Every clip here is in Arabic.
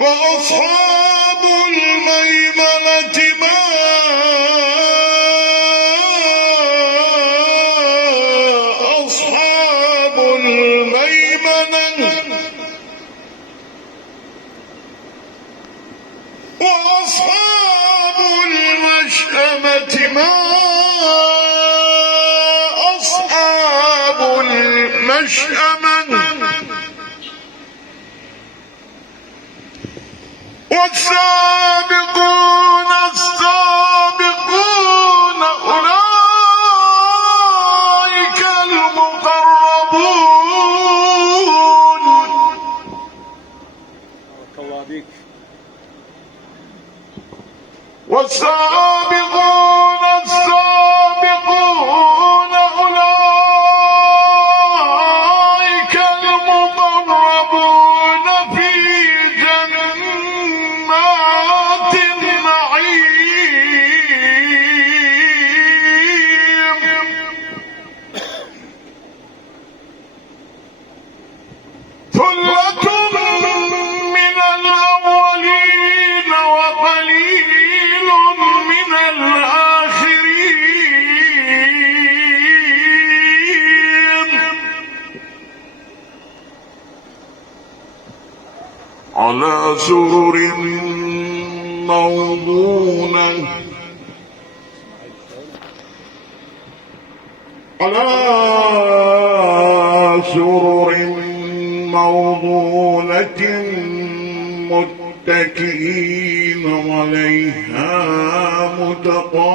وأصحاب الميمنة ما أصحاب الميمنة وأصحاب المشأمة ما أصحاب المشأمة والسابقون السابقون أولئك المقربون. بارك الله بك. والسابقون السابقون أولئك المقربون في جنات النعيم. ثلة من الأولين وقليل من الآخرين. على سرر موضونة على سرر موضونة متكئين عليها متقابلين.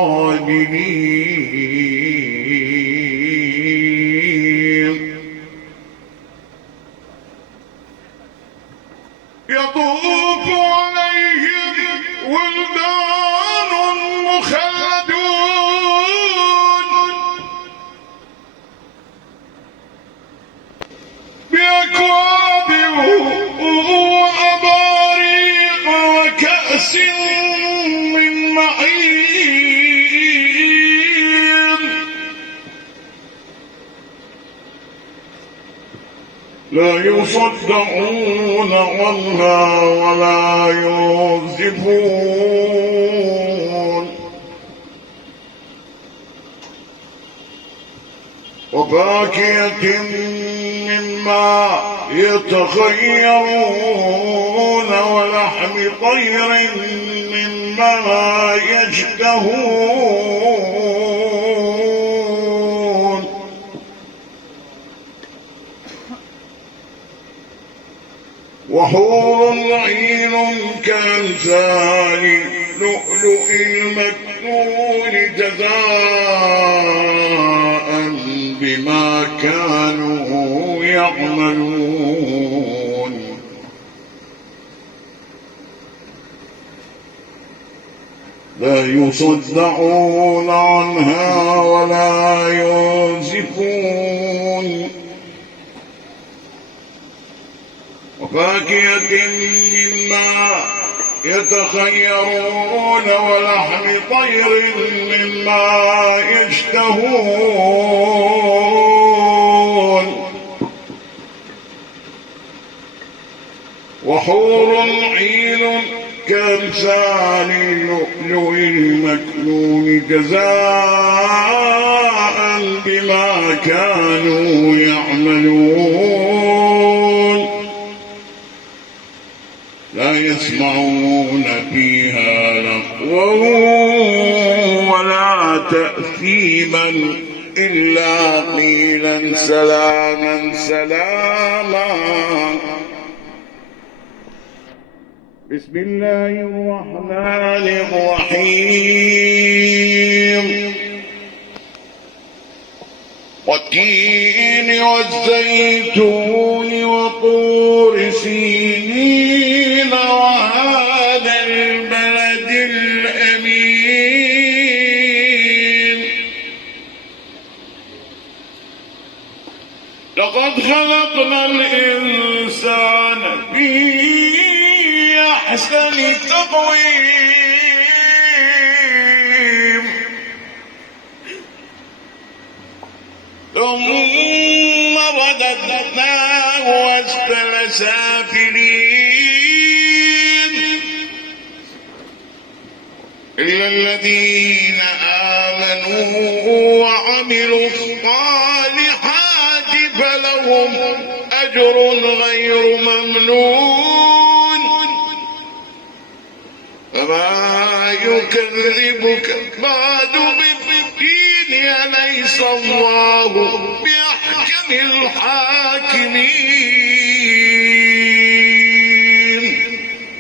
يطوف عليهم ولدان مخلدون بأكواب وأباريق وكأس من معين. لا يصدعون عنها ولا ينزفون. وفاكهة مما يتخيرون ولحم طير مما يشتهون. وحور عين كأمثال لؤلؤ المكنون جزاء بما كانوا يعملون. لا يصدعون عنها ولا ينزفون. وفاكهة مما يتخيرون ولحم طير مما يشتهون. وحور عين كأمثال اللؤلؤ المكنون جزاء بما كانوا يعملون. لا يسمعون فيها لغوا ولا تأثيما إلا قيلا سلاما سلاما. بسم الله الرحمن الرحيم. والتين والزيتون وطور سينين وهذا البلد الأمين. لقد خلقنا الإنسان في أحسن تقويم ثم رددناه أسفل سافلين إلا الذين آمنوا وعملوا الصالحات فلهم أجر غير ممنون. فما يكذبك بعد بالدين، أليس الله بأحكم الحاكمين.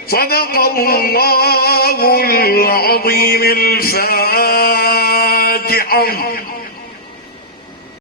صدق الله العظيم. الفاتحة.